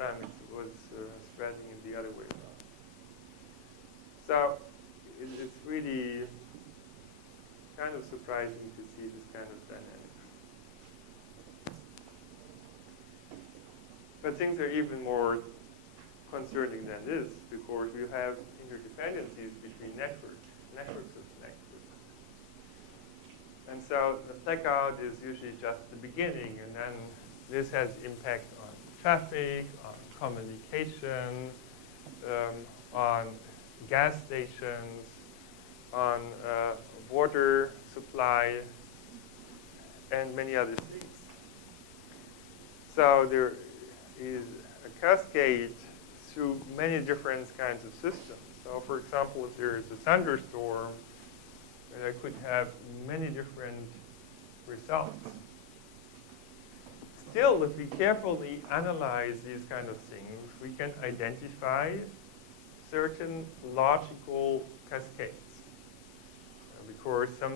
time it was spreading in the other way around. So it's really kind of surprising to see this kind of dynamic. But things are even more concerning than this, because we have interdependencies between networks of networks. And so the blackout is usually just the beginning, and then this has impact on traffic, on communication, on gas stations, on water supply, and many other things. So there is a cascade through many different kinds of systems. So for example, if there is a thunderstorm, I could have many different results. Still, if we carefully analyze these kind of things, we can identify certain logical cascades. Because some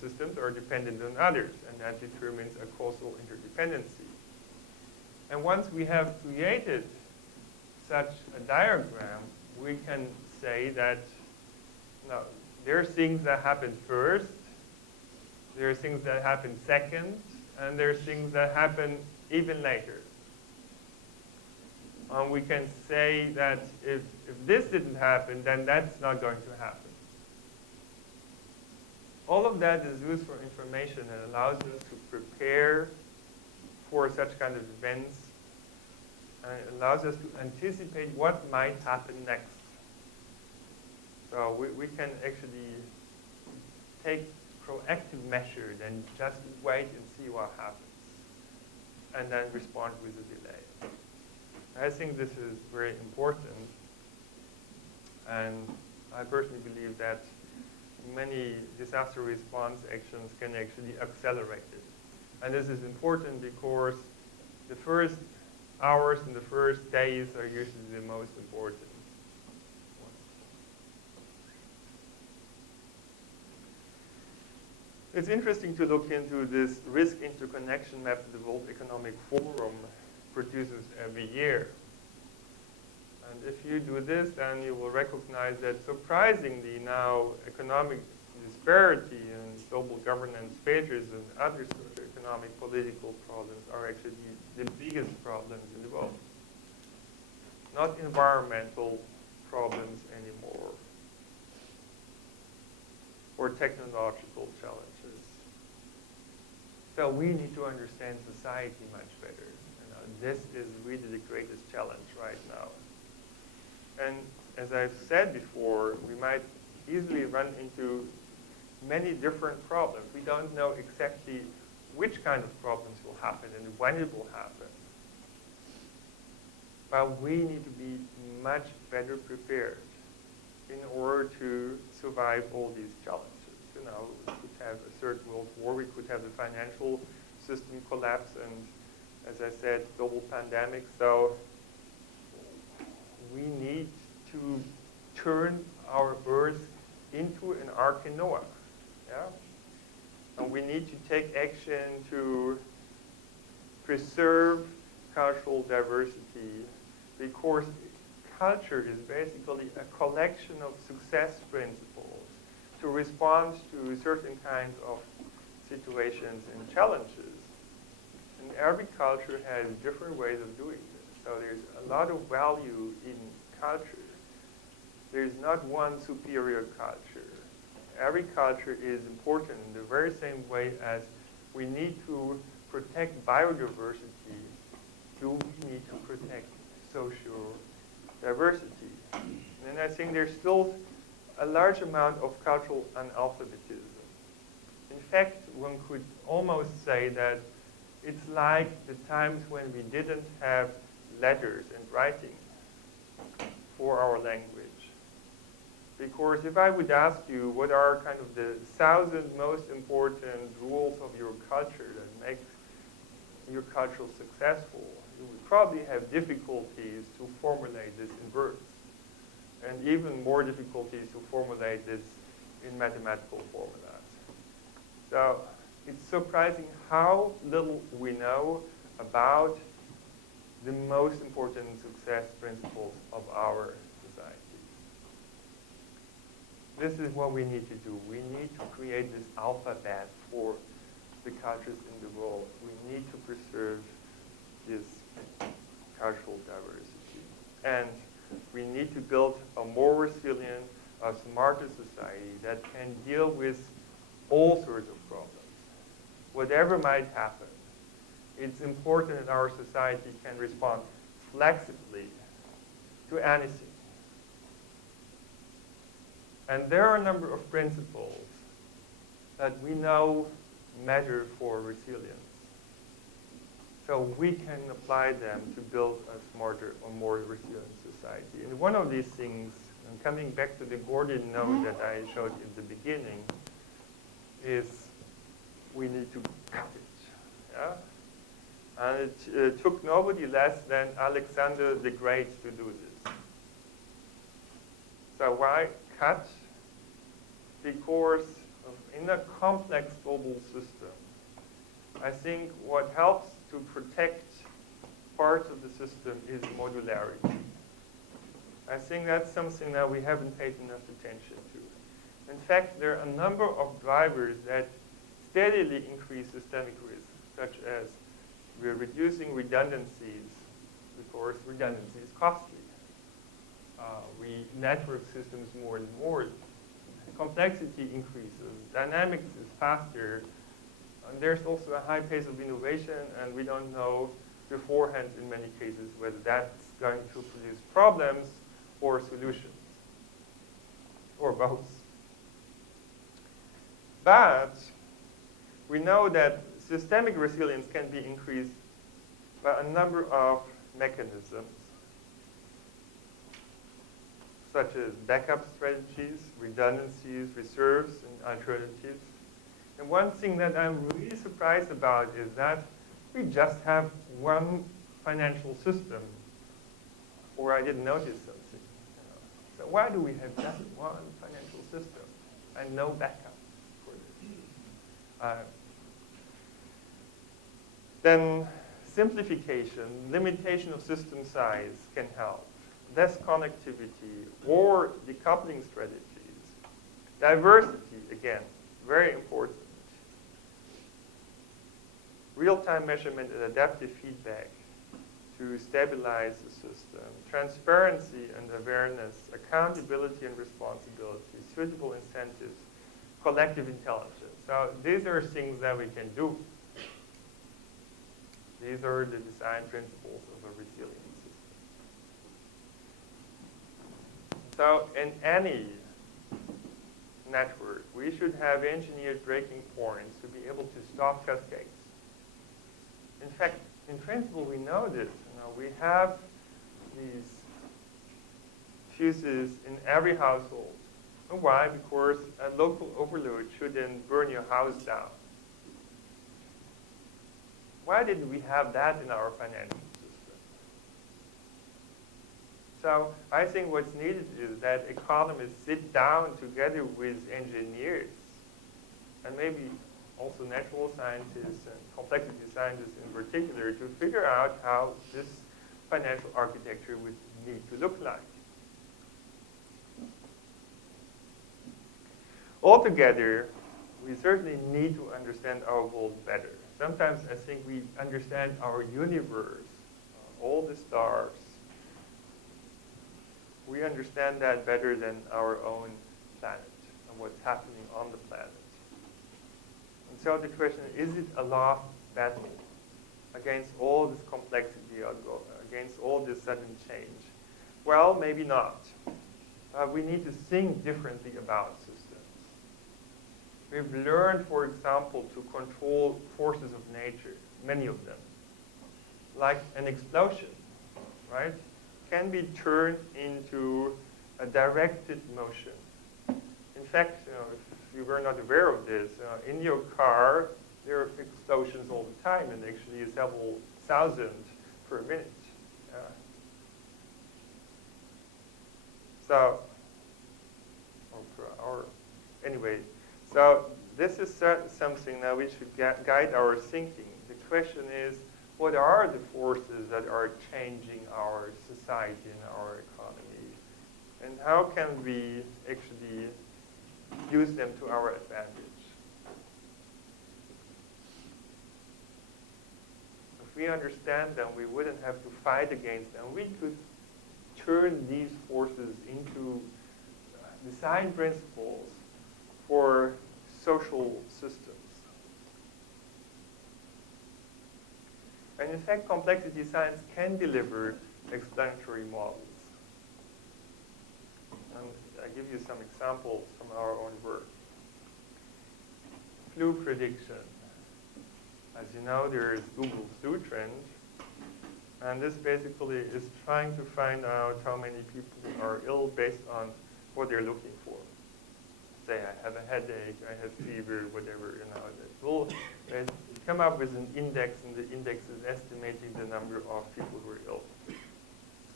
systems are dependent on others, and that determines a causal interdependency. And once we have created such a diagram, we can say that now, there are things that happen first, there are things that happen second, and there are things that happen even later. We can say that if this didn't happen, then that's not going to happen. All of that is useful information and allows us to prepare for such kind of events, and it allows us to anticipate what might happen next. So we can actually take proactive measures and just wait and see what happens, and then respond with a delay. I think this is very important, and I personally believe that many disaster response actions can actually accelerate it. And this is important because the first hours and the first days are usually the most important. It's interesting to look into this risk interconnection map that the World Economic Forum produces every year. And if you do this, then you will recognize that surprisingly now economic disparity and global governance failures and other socioeconomic political problems are actually the biggest problems in the world. Not environmental problems anymore, or technological challenges. So we need to understand society much better. This is really the greatest challenge right now. And as I've said before, we might easily run into many different problems. We don't know exactly which kind of problems will happen and when it will happen. But we need to be much better prepared in order to survive all these challenges. We could have a third world war, we could have the financial system collapse, and as I said, global pandemic. So we need to turn our Earth into an Ark in Noah. Yeah? And we need to take action to preserve cultural diversity, because culture is basically a collection of success principles to respond to certain kinds of situations and challenges. And every culture has different ways of doing this. So there's a lot of value in culture. There's not one superior culture. Every culture is important in the very same way as we need to protect biodiversity, do we need to protect social diversity. And I think there's still a large amount of cultural analphabetism. In fact, one could almost say that it's like the times when we didn't have letters and writing for our language. Because if I would ask you what are kind of the 1,000 most important rules of your culture that make your culture successful, you would probably have difficulties to formulate this in words, and even more difficulties to formulate this in mathematical formulas. So it's surprising how little we know about the most important success principles of our society. This is what we need to do. We need to create this alphabet for the cultures in the world. We need to preserve this cultural diversity. And we need to build a more resilient, a smarter society that can deal with all sorts of problems. Whatever might happen, it's important that our society can respond flexibly to anything. And there are a number of principles that we know matter for resilience. So we can apply them to build a smarter or more resilient society. And one of these things, and coming back to the Gordian knot that I showed in the beginning, is we need to cut it. Yeah? And it took nobody less than Alexander the Great to do this. So why cut? Because in a complex global system, I think what helps to protect parts of the system is modularity. I think that's something that we haven't paid enough attention to. In fact, there are a number of drivers that steadily increase systemic risk, such as we're reducing redundancies because redundancy is costly. We network systems more and more. Complexity increases. Dynamics is faster. And there's also a high pace of innovation, and we don't know beforehand in many cases whether that's going to produce problems or solutions, or both. But we know that systemic resilience can be increased by a number of mechanisms, such as backup strategies, redundancies, reserves, and alternatives. And one thing that I'm really surprised about is that we just have one financial system, or I didn't notice something. So why do we have just one financial system and no backup for this? Then simplification, limitation of system size can help. Less connectivity or decoupling strategies. Diversity, again, very important. Real-time measurement and adaptive feedback to stabilize the system. Transparency and awareness, accountability and responsibility, suitable incentives, collective intelligence. So these are things that we can do. These are the design principles of a resilient system. So in any network, we should have engineered breaking points to be able to stop cascades. In fact, in principle, we know this. We have these fuses in every household. And why? Because a local overload shouldn't burn your house down. Why didn't we have that in our financial system? So I think what's needed is that economists sit down together with engineers, and maybe also natural scientists and complexity scientists in particular, to figure out how this financial architecture would need to look like. Altogether, we certainly need to understand our world better. Sometimes I think we understand our universe, all the stars. We understand that better than our own planet and what's happening on the planet. And so the question is it a lost battle against all this complexity, against all this sudden change? Well, maybe not. We need to think differently about systems. We've learned, for example, to control forces of nature, many of them. Like an explosion, right, can be turned into a directed motion. In fact, if you were not aware of this, in your car, there are explosions all the time, and actually several thousand per minute. So, or per hour. Anyway, so this is something that we should guide our thinking. The question is, what are the forces that are changing our society and our economy, and how can we actually use them to our advantage. If we understand them, we wouldn't have to fight against them. We could turn these forces into design principles for social systems. And in fact, complexity science can deliver explanatory models. And I give you some examples from our own work. Flu prediction. As you know, there is Google's flu trend. And this basically is trying to find out how many people are ill based on what they're looking for. Say, I have a headache, I have fever, whatever, It will come up with an index, and the index is estimating the number of people who are ill.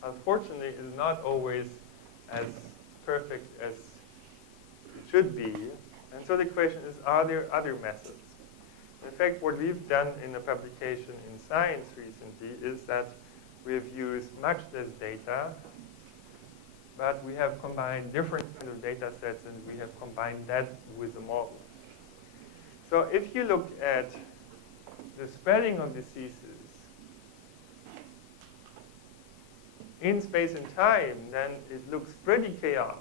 Unfortunately, it's not always as perfect as it should be. And so the question is, are there other methods? In fact, what we've done in a publication in Science recently is that we've used much less data, but we have combined different kinds of data sets, and we have combined that with the model. So if you look at the spreading of diseases in space and time, then it looks pretty chaotic.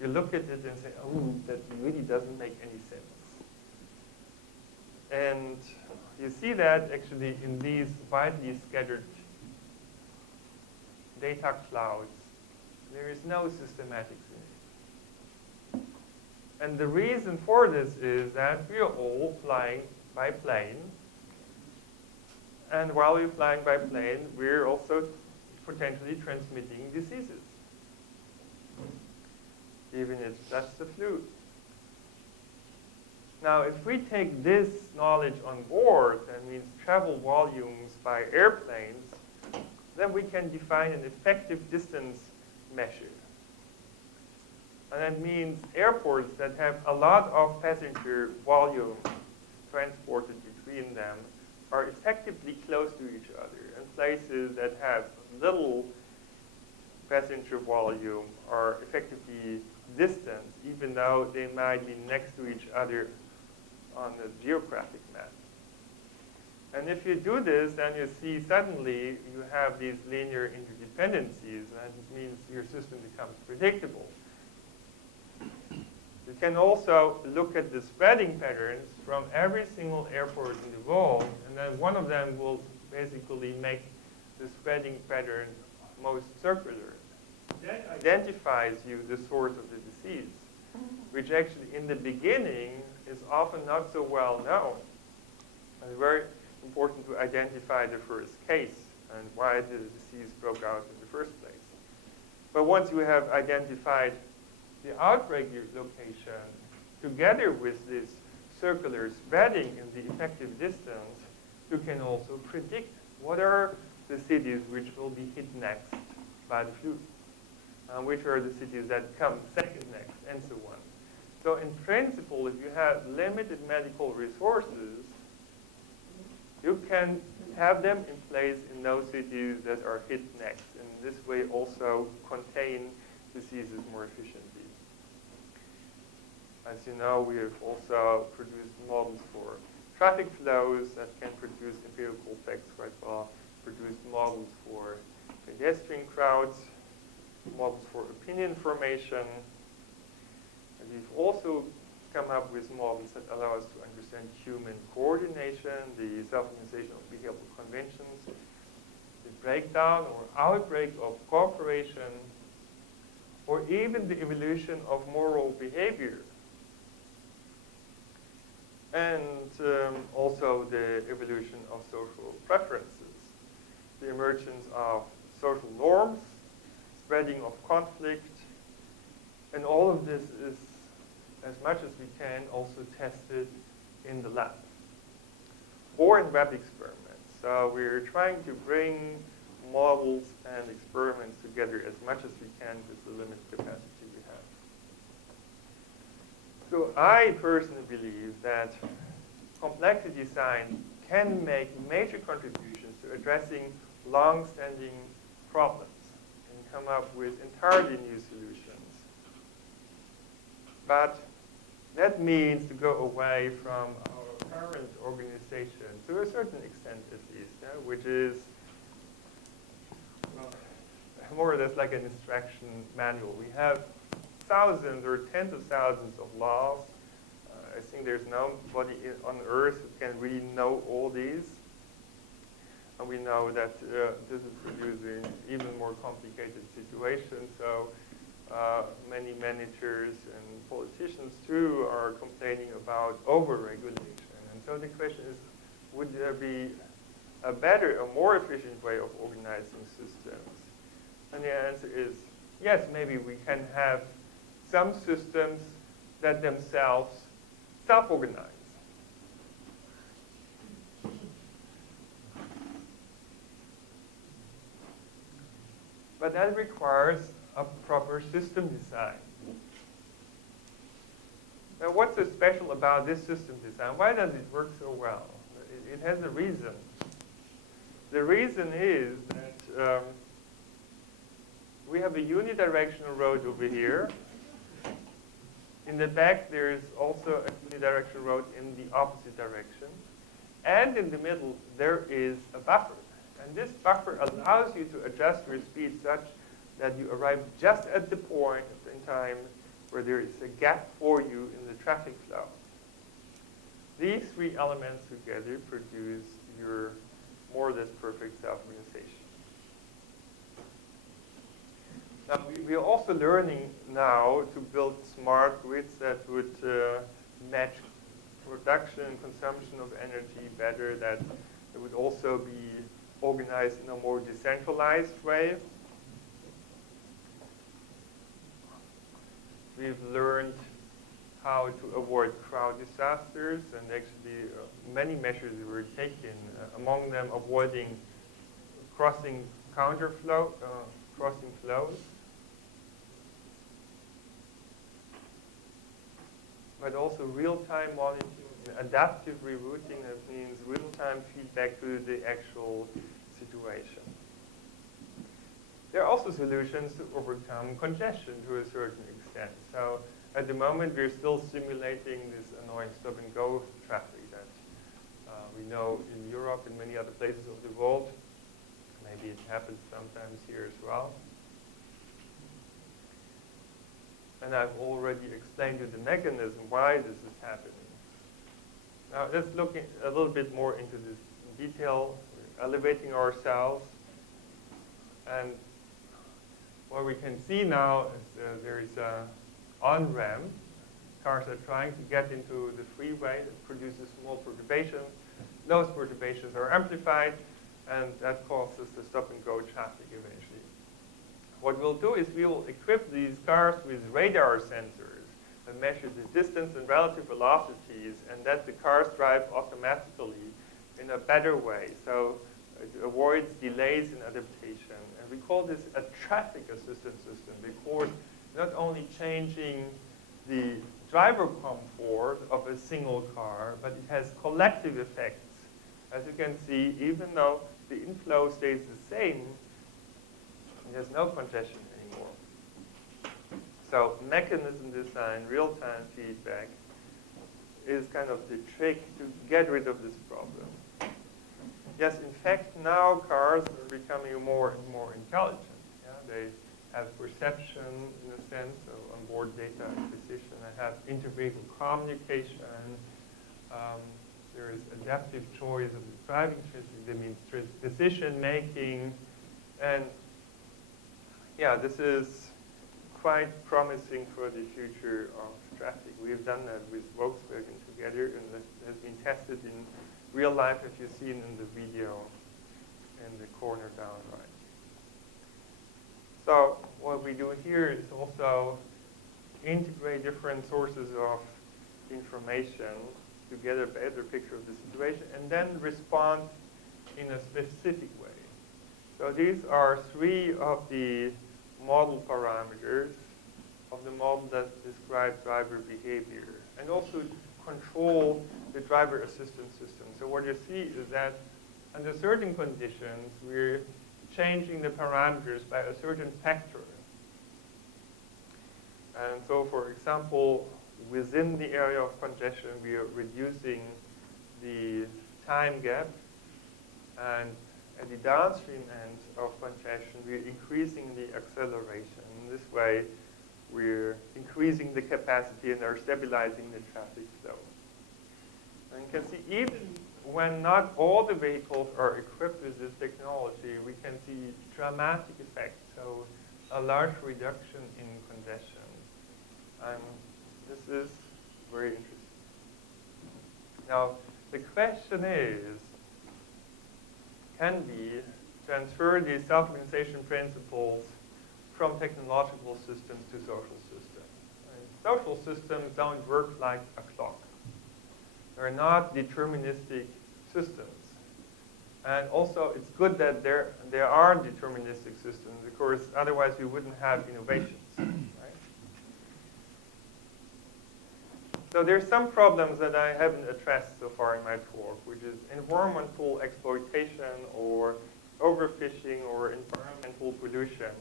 You look at it and say, oh, that really doesn't make any sense. And you see that actually in these widely scattered data clouds. There is no systematics in it. And the reason for this is that we are all flying by plane. And while we're flying by plane, we're also potentially transmitting diseases, even if that's the flu. Now, if we take this knowledge on board, that means travel volumes by airplanes, then we can define an effective distance measure. And that means airports that have a lot of passenger volume transported between them are effectively close to each other, and places that have little passenger volume are effectively distant, even though they might be next to each other on the geographic map. And if you do this, then you see suddenly you have these linear interdependencies, and it means your system becomes predictable. You can also look at the spreading patterns from every single airport in the world, and then one of them will basically make the spreading pattern most circular. That identifies you the source of the disease, which actually in the beginning is often not so well known. And it's very important to identify the first case and why the disease broke out in the first place. But once you have identified the outbreak location, together with this circular spreading in the effective distance, you can also predict what are the cities which will be hit next by the flu, which are the cities that come second next, and so on. So in principle, if you have limited medical resources, you can have them in place in those cities that are hit next, and this way also contain diseases more efficiently. As you know, we have also produced models for traffic flows that can produce empirical effects quite well, produced models for pedestrian crowds, models for opinion formation, and we've also come up with models that allow us to understand human coordination, the self-organization of behavioral conventions, the breakdown or outbreak of cooperation, or even the evolution of moral behavior. And also the evolution of social preferences, the emergence of social norms, spreading of conflict, and all of this is, as much as we can, also tested in the lab or in web experiments. So we're trying to bring models and experiments together as much as we can with the limited capacity we have. So I personally believe that complexity science can make major contributions to addressing long-standing problems and come up with entirely new solutions. But that means to go away from our current organization, to a certain extent at least, which is more or less like an instruction manual. We have thousands or tens of thousands of laws. I think there's nobody on earth who can really know all these. And we know that this is producing even more complicated situations. So many managers and politicians too are complaining about over-regulation. And so the question is, would there be a better, a more efficient way of organizing systems? And the answer is, yes, maybe we can have some systems that themselves self-organize. But that requires a proper system design. Now, what's so special about this system design? Why does it work so well? It has a reason. The reason is that we have a unidirectional road over here. In the back, there is also a unidirectional road in the opposite direction. And in the middle, there is a buffer. And this buffer allows you to adjust your speed such that you arrive just at the point in time where there is a gap for you in the traffic flow. These three elements together produce your more or less perfect self-organization. Now, we are also learning now to build smart grids that would match production and consumption of energy better, that it would also be organized in a more decentralized way. We've learned how to avoid crowd disasters, and actually many measures were taken, among them avoiding crossing flows. But also real-time monitoring, adaptive rerouting, that means real-time feedback to the actual situation. There are also solutions to overcome congestion to a certain extent. So at the moment, we're still simulating this annoying stop-and-go traffic that we know in Europe and many other places of the world. Maybe it happens sometimes here as well. And I've already explained to you the mechanism why this is happening. Now let's look a little bit more into this detail. We're elevating ourselves. And what we can see now is there is an on-ramp. Cars are trying to get into the freeway that produces small perturbations. Those perturbations are amplified, and that causes the stop-and-go traffic eventually. What we'll do is we will equip these cars with radar sensors that measure the distance and relative velocities, and that the cars drive automatically in a better way. So it avoids delays in adaptation. And we call this a traffic assistance system because not only changing the driver comfort of a single car, but it has collective effects. As you can see, even though the inflow stays the same, there's no congestion anymore. So mechanism design, real-time feedback, is kind of the trick to get rid of this problem. Yes, in fact, now cars are becoming more and more intelligent. Yeah? They have perception, in a sense, of onboard data acquisition. They have inter-vehicle communication. There is adaptive choice of the driving system. That means decision-making. And yeah, this is quite promising for the future of traffic. We've done that with Volkswagen together, and that has been tested in real life, as you've seen in the video in the corner down right. So what we do here is also integrate different sources of information to get a better picture of the situation, and then respond in a specific way. So these are three of the model parameters of the model that describe driver behavior, and also control the driver assistance system. So what you see is that under certain conditions, we're changing the parameters by a certain factor. And so, for example, within the area of congestion, we are reducing the time gap, and at the downstream end of congestion, we're increasing the acceleration. This way, we're increasing the capacity and are stabilizing the traffic flow. And you can see even when not all the vehicles are equipped with this technology, we can see dramatic effects. So a large reduction in congestion. This is very interesting. Now, the question is, can we transfer these self-organization principles from technological systems to social systems? Social systems don't work like a clock. They're not deterministic systems. And also, it's good that there are deterministic systems, of course, otherwise we wouldn't have innovations. Right? So there's some problems that I haven't addressed so far in my talk, which is environmental exploitation or overfishing or environmental pollution.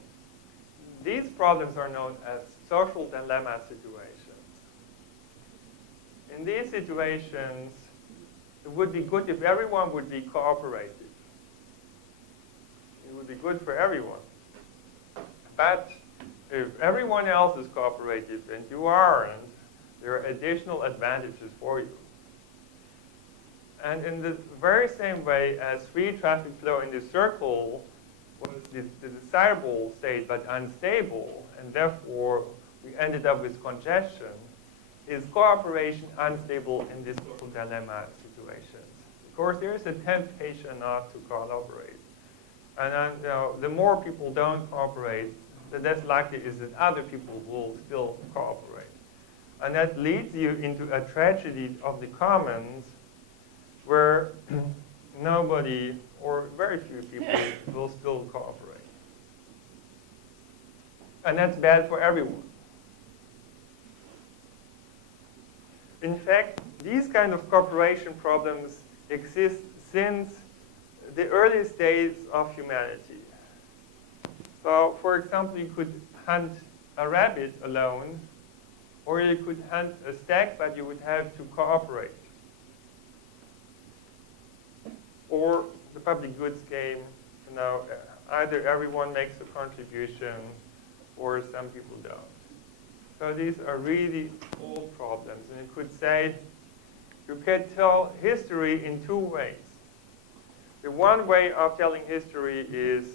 These problems are known as social dilemma situations. In these situations, it would be good if everyone would be cooperative. It would be good for everyone. But if everyone else is cooperative and you aren't, there are additional advantages for you. And in the very same way as free traffic flow in the circle was the desirable state but unstable, and therefore we ended up with congestion, is cooperation unstable in these social dilemma situations. Of course, there is a temptation not to cooperate. And the more people don't cooperate, the less likely is that other people will still cooperate. And that leads you into a tragedy of the commons where nobody or very few people will still cooperate. And that's bad for everyone. In fact, these kind of cooperation problems exist since the earliest days of humanity. So, for example, you could hunt a rabbit alone, or you could hunt a stag, but you would have to cooperate. Or the public goods game, either everyone makes a contribution or some people don't. So these are really old problems. And you could say, you can tell history in two ways. The one way of telling history is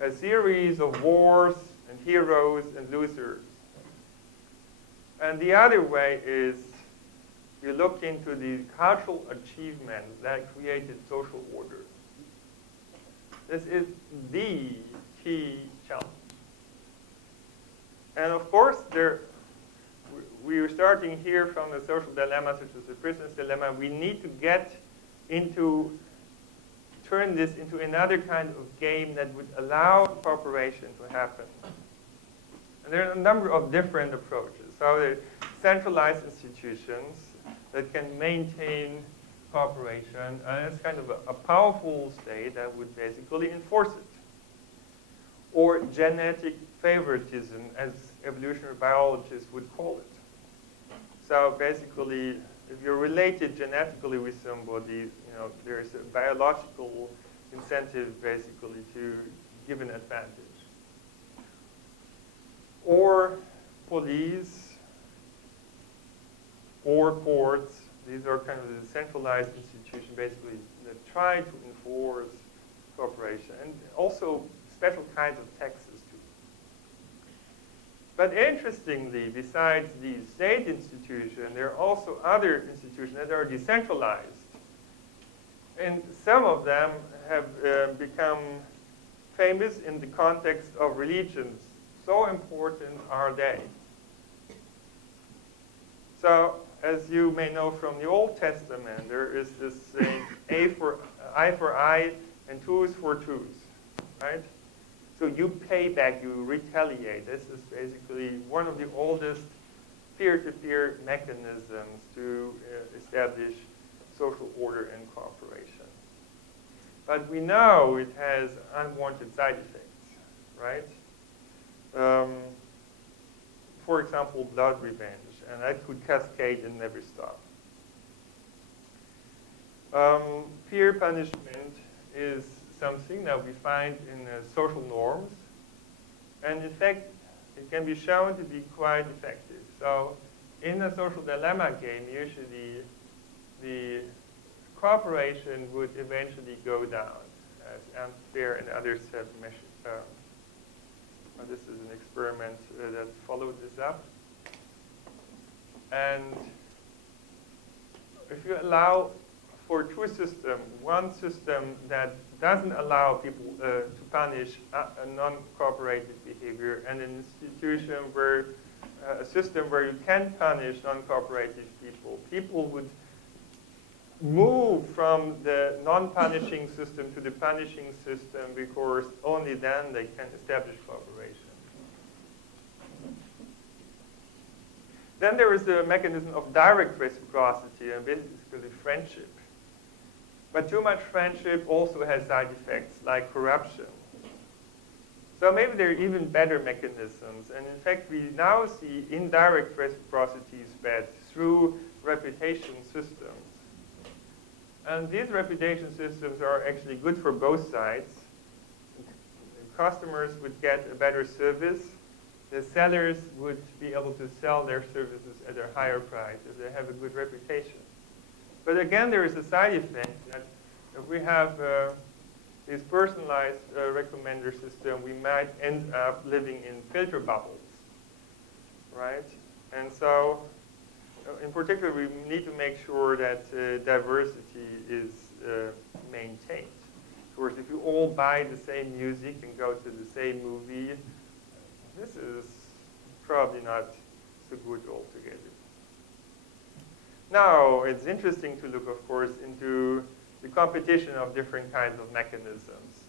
a series of wars and heroes and losers. And the other way is you look into the cultural achievements that created social order. This is the key challenge. And of course, we are starting here from the social dilemma, such as the prisoner's dilemma. We need to turn this into another kind of game that would allow cooperation to happen. And there are a number of different approaches. So there are centralized institutions that can maintain cooperation, and it's kind of a powerful state that would basically enforce it. Or genetic favoritism, as evolutionary biologists would call it. So basically, if you're related genetically with somebody, there's a biological incentive basically to give an advantage. Or police, or courts. These are kind of the centralized institutions basically that try to enforce cooperation, and also special kinds of taxes too. But interestingly, besides these state institutions, there are also other institutions that are decentralized. And some of them have become famous in the context of religions. So important are they. So, as you may know from the Old Testament, there is this saying, eye for eye and tooth for tooth, right? So you pay back, you retaliate. This is basically one of the oldest peer-to-peer mechanisms to establish social order and cooperation. But we know it has unwanted side effects, right? For example, blood revenge, and that could cascade and never stop. Peer punishment is something that we find in social norms, and in fact, it can be shown to be quite effective. So, in a social dilemma game, usually the cooperation would eventually go down, as Amster and others have measured. This is an experiment that followed this up. And if you allow for two systems, one system that doesn't allow people to punish a non-cooperative behavior, and an institution where a system where you can punish non-cooperative people, people would move from the non-punishing system to the punishing system because only then they can establish cooperation. Then there is the mechanism of direct reciprocity and basically friendship. But too much friendship also has side effects like corruption. So maybe there are even better mechanisms. And in fact, we now see indirect reciprocity spread through reputation systems. And these reputation systems are actually good for both sides. Customers would get a better service. The sellers would be able to sell their services at a higher price if they have a good reputation. But again, there is a side effect that if we have this personalized recommender system, we might end up living in filter bubbles, right? And so, in particular, we need to make sure that diversity is maintained. Of course, if you all buy the same music and go to the same movie, this is probably not so good altogether. Now, it's interesting to look, of course, into the competition of different kinds of mechanisms.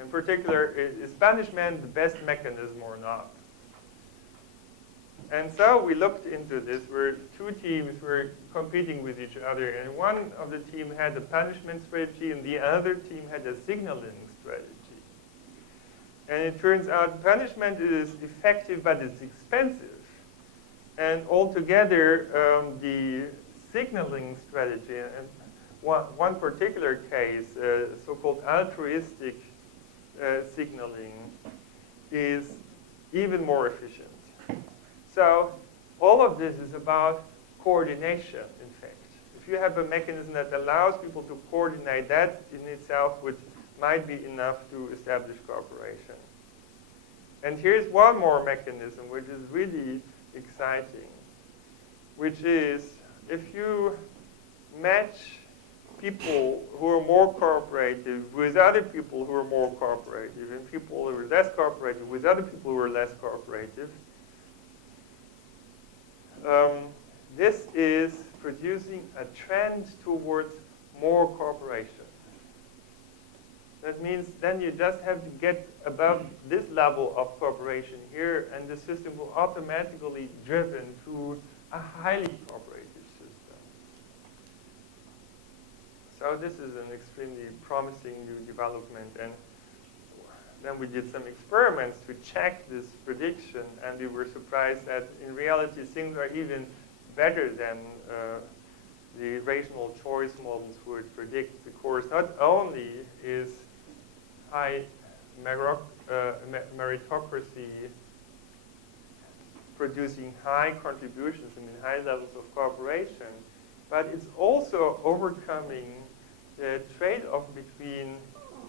In particular, is punishment the best mechanism or not? And so we looked into this, where two teams were competing with each other, and one of the team had a punishment strategy, and the other team had a signaling strategy. And it turns out punishment is effective, but it's expensive. And altogether, the signaling strategy, and one particular case, so-called altruistic signaling, is even more efficient. So all of this is about coordination, in fact. If you have a mechanism that allows people to coordinate, that in itself might be enough to establish cooperation. And here's one more mechanism, which is really exciting, which is if you match people who are more cooperative with other people who are more cooperative, and people who are less cooperative with other people who are less cooperative, this is producing a trend towards more cooperation. That means then you just have to get above this level of cooperation here, and the system will automatically be driven to a highly cooperative system. So this is an extremely promising new development, and then we did some experiments to check this prediction, and we were surprised that in reality things are even better than the rational choice models would predict, because not only is high meritocracy producing high contributions and high levels of cooperation, but it's also overcoming the trade-off between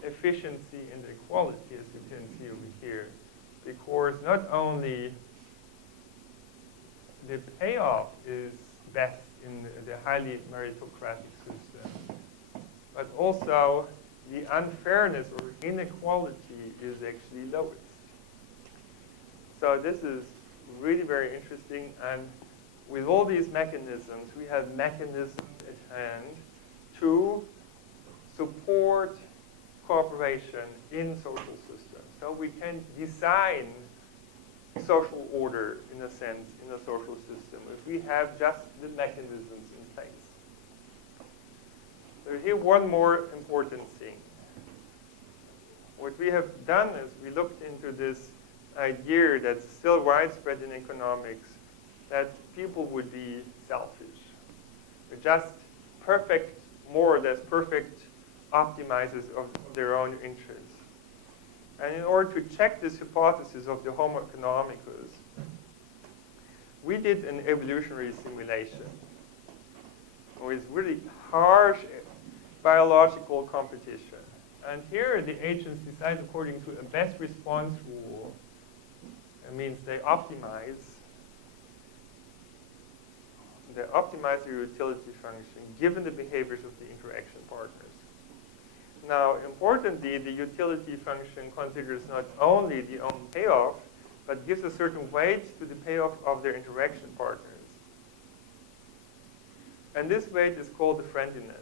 efficiency and equality, as you can see over here, because not only the payoff is best in the highly meritocratic system, but also the unfairness or inequality is actually lowest. So this is really very interesting, and with all these mechanisms, we have mechanisms at hand to support cooperation in social systems. So we can design social order, in a sense, in a social system if we have just the mechanisms in place. So here one more important thing. What we have done is we looked into this idea that's still widespread in economics, that people would be selfish. They're just perfect, more or less perfect optimizers of their own interests. And in order to check this hypothesis of the Homo economicus, we did an evolutionary simulation with really harsh biological competition. And here the agents decide according to a best response rule. It means they optimize the utility function given the behaviors of the interaction partners. Now, importantly, the utility function considers not only the own payoff, but gives a certain weight to the payoff of their interaction partners. And this weight is called the friendliness.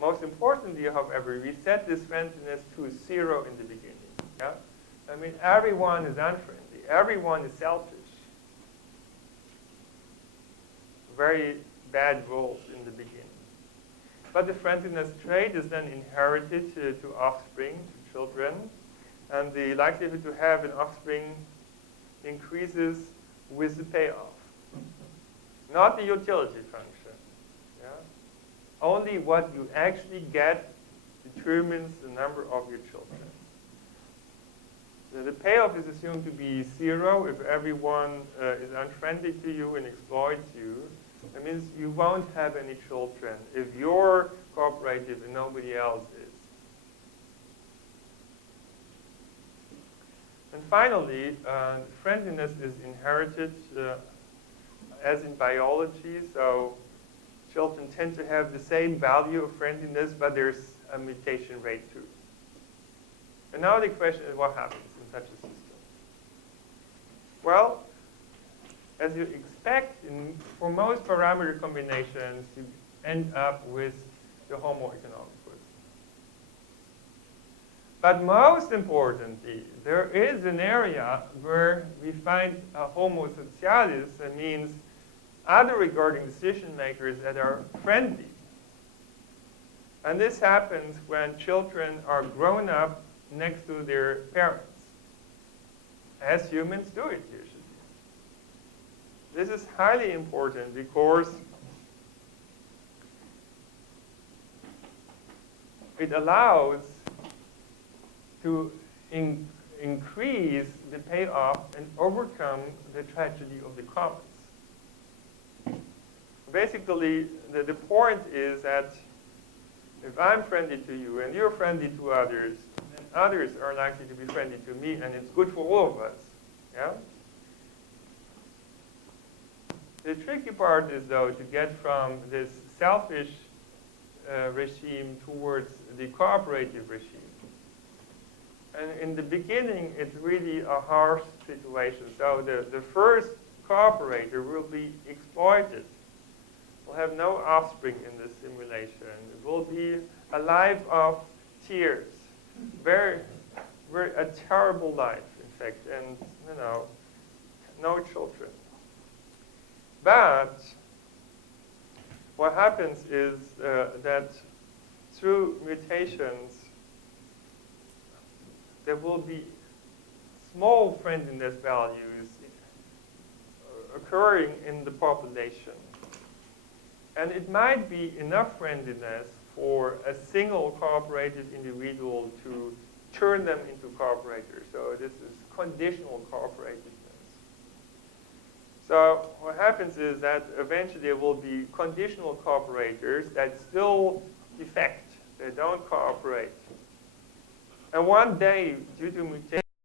Most importantly, however, we set this friendliness to 0 in the beginning. Yeah? I mean, everyone is unfriendly. Everyone is selfish. Very bad rules in the beginning. But the friendliness trait is then inherited to offspring, to children, and the likelihood to have an offspring increases with the payoff. Not the utility function. Yeah? Only what you actually get determines the number of your children. So the payoff is assumed to be 0 if everyone is unfriendly to you and exploits you. That means you won't have any children if you're cooperative and nobody else is. And finally, friendliness is inherited as in biology. So children tend to have the same value of friendliness, but there's a mutation rate too. And now the question is, what happens in such a system? Well, as you expect, for most parameter combinations, you end up with the Homo economicus. But most importantly, there is an area where we find a Homo socialis, that means other regarding decision makers that are friendly. And this happens when children are grown up next to their parents, as humans do it usually. This is highly important because it allows to increase the payoff and overcome the tragedy of the commons. Basically, the point is that if I'm friendly to you and you're friendly to others, then others are likely to be friendly to me, and it's good for all of us. Yeah? The tricky part is, though, to get from this selfish regime towards the cooperative regime. And in the beginning, it's really a harsh situation. So the first cooperator will be exploited. Will have no offspring in this simulation. It will be a life of tears. Very, very a terrible life, in fact, and no children. But what happens is that through mutations, there will be small friendliness values occurring in the population. And it might be enough friendliness for a single cooperative individual to turn them into cooperators. So this is conditional cooperativeness. So what happens is that eventually there will be conditional cooperators that still defect. They don't cooperate. And one day, due to mutation,